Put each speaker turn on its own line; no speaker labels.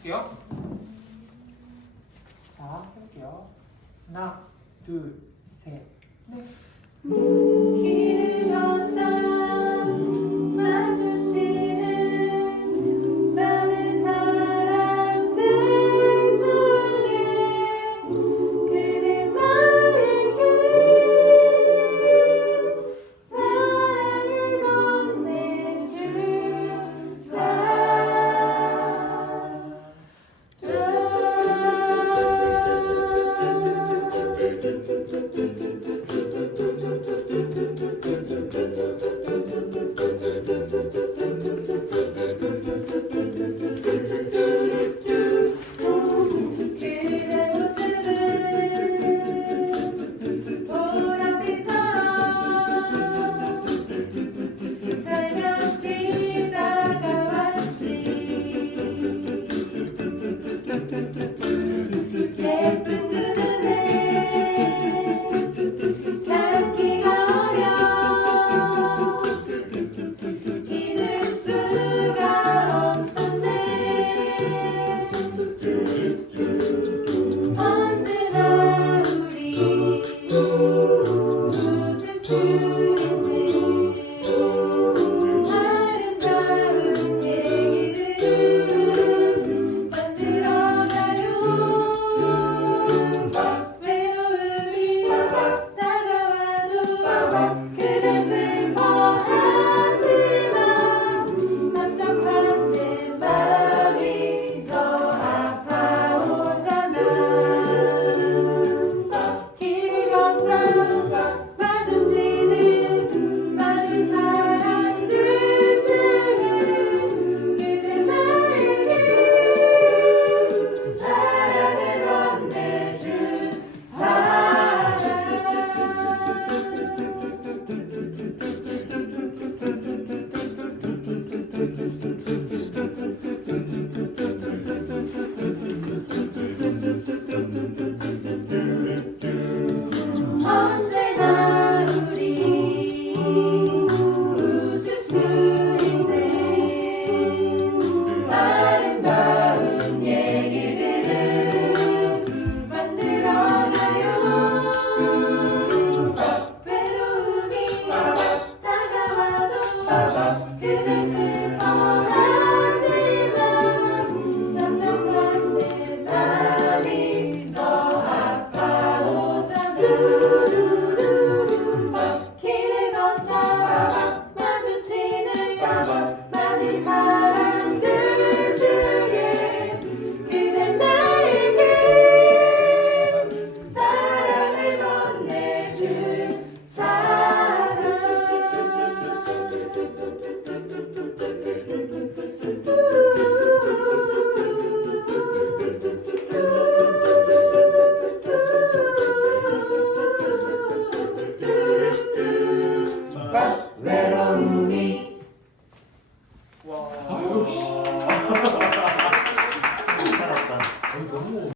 해볼게요. 자, 해볼게요. 하나, 둘, 셋.
언제나 우리 웃을 수 있는 아름다운 얘기들을 만들어요. 그대